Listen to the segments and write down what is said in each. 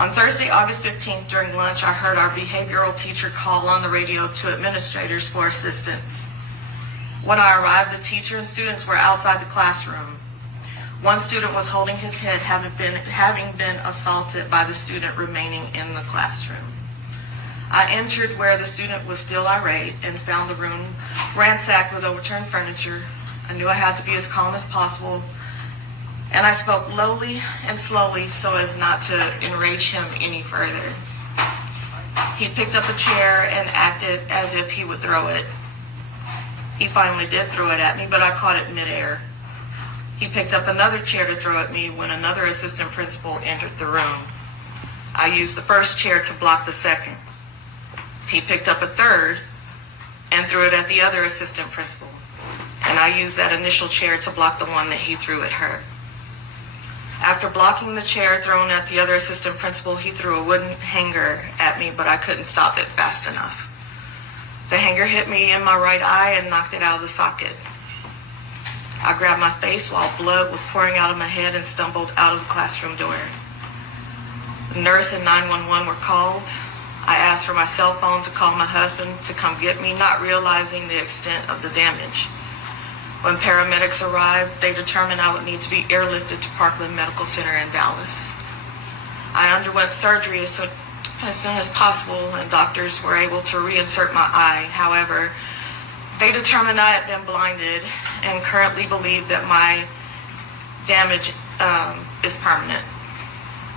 On Thursday, August 15th, during lunch, I heard our behavioral teacher call on the radio to administrators for assistance. When I arrived, the teacher and students were outside the classroom. One student was holding his head, having been assaulted by the student remaining in the classroom. I entered where the student was still irate and found the room ransacked with overturned furniture. I knew I had to be as calm as possible, and I spoke lowly and slowly so as not to enrage him any further. He picked up a chair and acted as if he would throw it. He finally did throw it at me, but I caught it midair. He picked up another chair to throw at me when another assistant principal entered the room. I used the first chair to block the second. He picked up a third and threw it at the other assistant principal, and I used that initial chair to block the one that he threw at her. After blocking the chair thrown at the other assistant principal, he threw a wooden hanger at me, but I couldn't stop it fast enough. The hanger hit me in my right eye and knocked it out of the socket. I grabbed my face while blood was pouring out of my head and stumbled out of the classroom door. The nurse and 911 were called. I asked for my cell phone to call my husband to come get me, not realizing the extent of the damage. When paramedics arrived, they determined I would need to be airlifted to Parkland Medical Center in Dallas. I underwent surgery as soon as possible, and doctors were able to reinsert my eye. However, they determined I had been blinded and currently believe that my damage is permanent.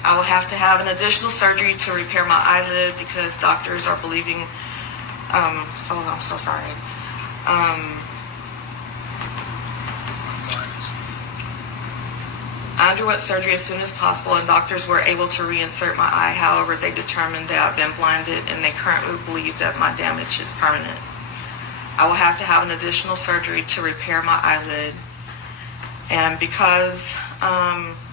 I will have to have an additional surgery to repair my eyelid because doctors are believing, I'm so sorry. I underwent surgery as soon as possible, and doctors were able to reinsert my eye. However, they determined that I've been blinded, and they currently believe that my damage is permanent. I will have to have an additional surgery to repair my eyelid, and because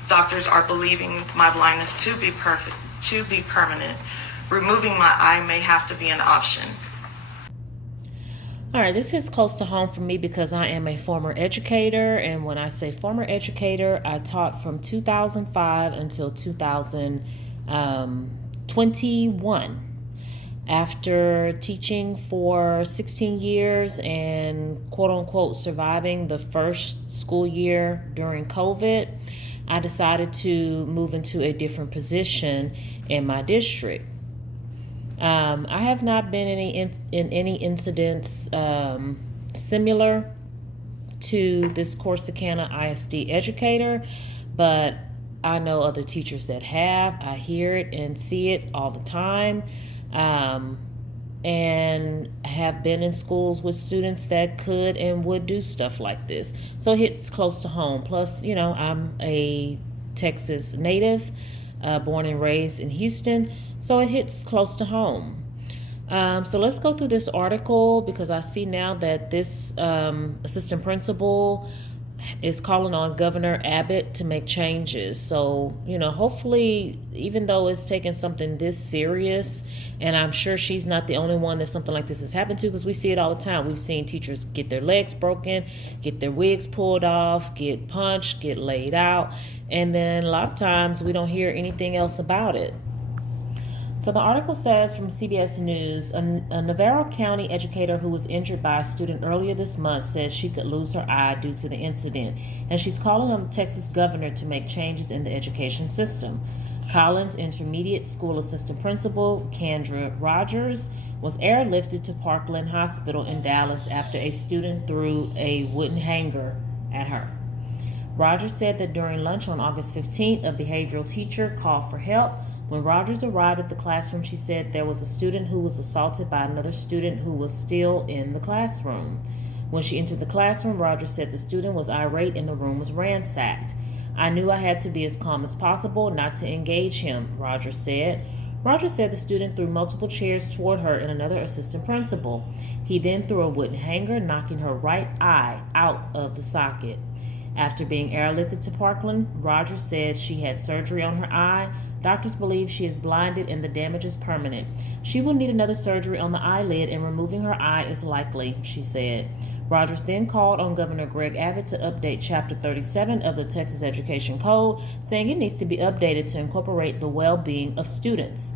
doctors are believing my blindness to be permanent, removing my eye may have to be an option. All right, this hits close to home for me because I am a former educator, and when I say former educator, I taught from 2005 until 2021. After teaching for 16 years and quote unquote surviving the first school year during COVID, I decided to move into a different position in my district. I have not been in any incidents similar to this Corsicana ISD educator, but I know other teachers that have. I hear it and see it all the time, and have been in schools with students that could and would do stuff like this. So it hits close to home. Plus, I'm a Texas native, born and raised in Houston, so it hits close to home. So let's go through this article because I see now that this assistant principal is calling on Governor Abbott to make changes. So, hopefully, even though it's taking something this serious, and I'm sure she's not the only one that something like this has happened to, because we see it all the time. We've seen teachers get their legs broken, get their wigs pulled off, get punched, get laid out, and then a lot of times we don't hear anything else about it. So the article says from CBS News, a Navarro County educator who was injured by a student earlier this month said she could lose her eye due to the incident, and she's calling on the Texas governor to make changes in the education system. Collins Intermediate School Assistant Principal Kendra Rogers was airlifted to Parkland Hospital in Dallas after a student threw a wooden hanger at her. Rogers said that during lunch on August 15th, a behavioral teacher called for help. When Rogers arrived at the classroom, she said there was a student who was assaulted by another student who was still in the classroom. When she entered the classroom, Rogers said the student was irate and the room was ransacked. I knew I had to be as calm as possible, not to engage him, Rogers said. Rogers said the student threw multiple chairs toward her and another assistant principal. He then threw a wooden hanger, knocking her right eye out of the socket. After being airlifted to Parkland, Rogers said she had surgery on her eye. Doctors believe she is blinded and the damage is permanent. She will need another surgery on the eyelid, and removing her eye is likely, she said. Rogers then called on Governor Greg Abbott to update Chapter 37 of the Texas Education Code, saying it needs to be updated to incorporate the well-being of students.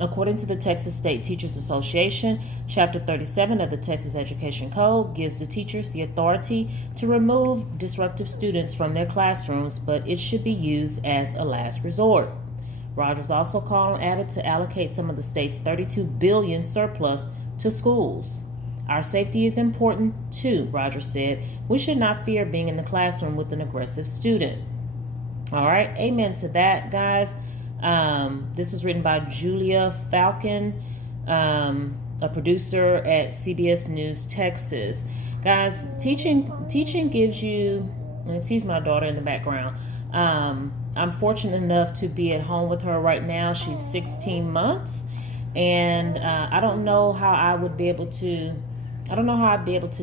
According to the Texas State Teachers Association, Chapter 37 of the Texas Education Code gives the teachers the authority to remove disruptive students from their classrooms, but it should be used as a last resort. Rogers also called on Abbott to allocate some of the state's $32 billion surplus to schools. Our safety is important too, Rogers said. We should not fear being in the classroom with an aggressive student. All right, amen to that, guys. This was written by Julia Falcon, a producer at CBS News Texas. Guys, teaching gives you, and excuse my daughter in the background, I'm fortunate enough to be at home with her right now. She's 16 months, and I don't know how I'd be able to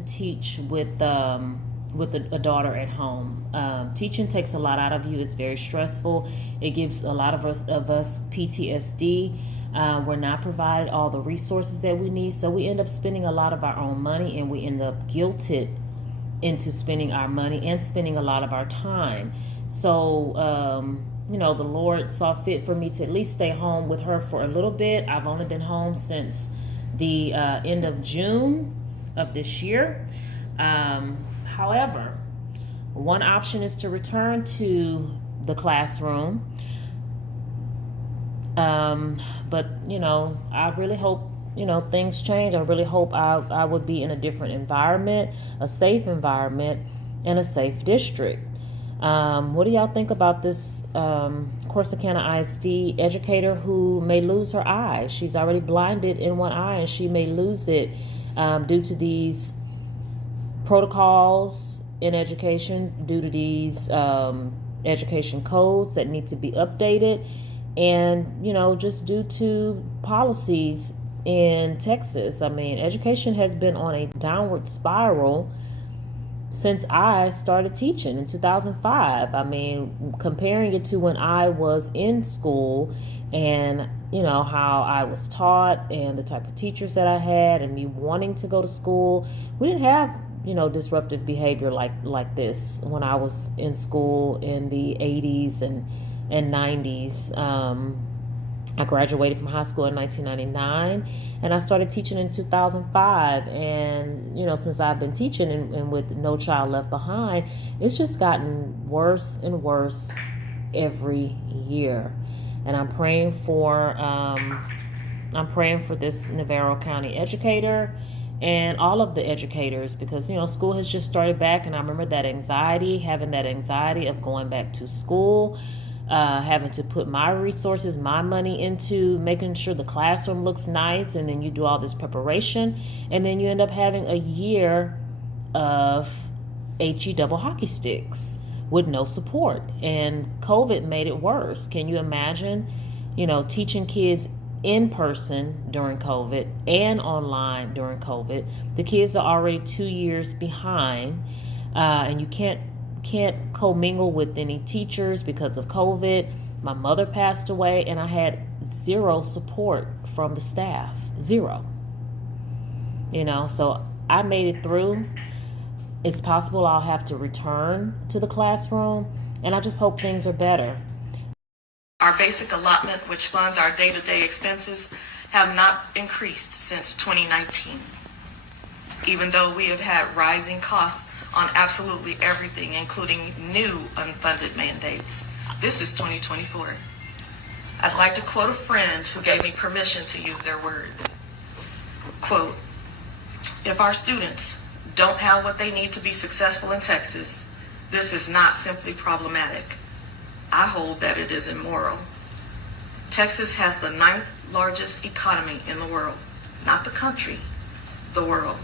teach with a daughter at home. Teaching takes a lot out of you. It's very stressful. It gives a lot of us PTSD. We're not provided all the resources that we need, so we end up spending a lot of our own money, and we end up guilted into spending our money and spending a lot of our time. So, the Lord saw fit for me to at least stay home with her for a little bit. I've only been home since the end of June of this year. However, one option is to return to the classroom. But, I really hope, things change. I really hope I would be in a different environment, a safe environment, and a safe district. What do y'all think about this Corsicana ISD educator who may lose her eye? She's already blinded in one eye, and she may lose it due to these protocols in education, due to these education codes that need to be updated, and just due to policies in Texas. I mean, education has been on a downward spiral since I started teaching in 2005. I mean, comparing it to when I was in school and how I was taught and the type of teachers that I had and me wanting to go to school, we didn't have disruptive behavior like this when I was in school in the 80s and 90s. I graduated from high school in 1999, and I started teaching in 2005. And since I've been teaching and with No Child Left Behind, it's just gotten worse and worse every year. And I'm praying for this Navarro County educator and all of the educators, because school has just started back, and I remember having that anxiety of going back to school, having to put my resources, my money into making sure the classroom looks nice, and then you do all this preparation, and then you end up having a year of HE double hockey sticks with no support, and COVID made it worse. Can you imagine, teaching kids in person during COVID and online during COVID? The kids are already 2 years behind, and you can't commingle with any teachers because of COVID. My mother passed away, and I had zero support from the staff. Zero. So I made it through. It's possible I'll have to return to the classroom, and I just hope things are better. Our basic allotment, which funds our day-to-day expenses, have not increased since 2019, even though we have had rising costs on absolutely everything, including new unfunded mandates. This is 2024. I'd like to quote a friend who gave me permission to use their words. Quote, "If our students don't have what they need to be successful in Texas, this is not simply problematic. I hold that it is immoral. Texas has the 9th largest economy in the world, not the country, the world.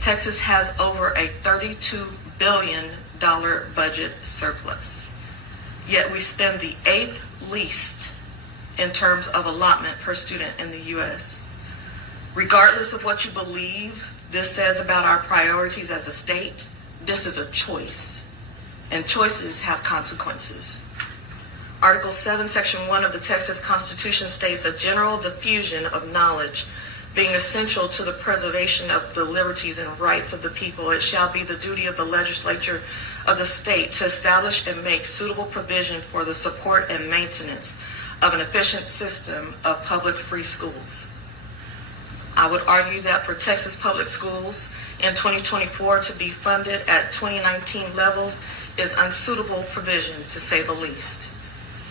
Texas has over a $32 billion budget surplus. Yet we spend the 8th least in terms of allotment per student in the U.S. Regardless of what you believe this says about our priorities as a state, this is a choice, and choices have consequences. Article 7, Section 1 of the Texas Constitution states a general diffusion of knowledge being essential to the preservation of the liberties and rights of the people, it shall be the duty of the legislature of the state to establish and make suitable provision for the support and maintenance of an efficient system of public free schools. I would argue that for Texas public schools in 2024 to be funded at 2019 levels is unsuitable provision, to say the least.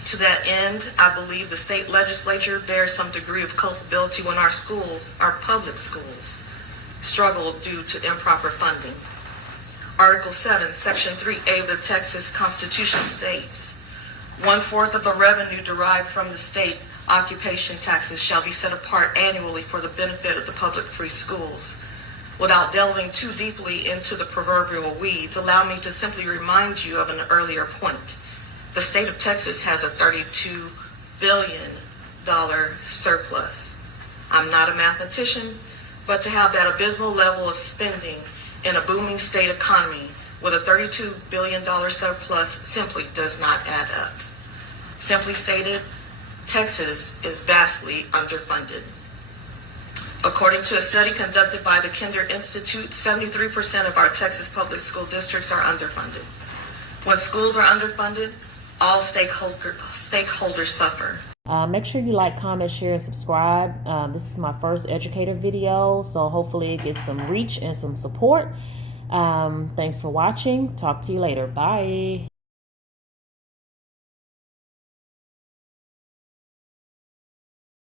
To that end, I believe the state legislature bears some degree of culpability when our schools, our public schools, struggle due to improper funding. Article 7, Section 3A of the Texas Constitution states, 1/4 of the revenue derived from the state occupation taxes shall be set apart annually for the benefit of the public free schools. Without delving too deeply into the proverbial weeds, allow me to simply remind you of an earlier point. The state of Texas has a $32 billion surplus. I'm not a mathematician, but to have that abysmal level of spending in a booming state economy with a $32 billion surplus simply does not add up. Simply stated, Texas is vastly underfunded. According to a study conducted by the Kinder Institute, 73% of our Texas public school districts are underfunded. When schools are underfunded, all stakeholders suffer. Make sure you like, comment, share, and subscribe. This is my first Educator video, so hopefully it gets some reach and some support. Thanks for watching. Talk to you later. Bye.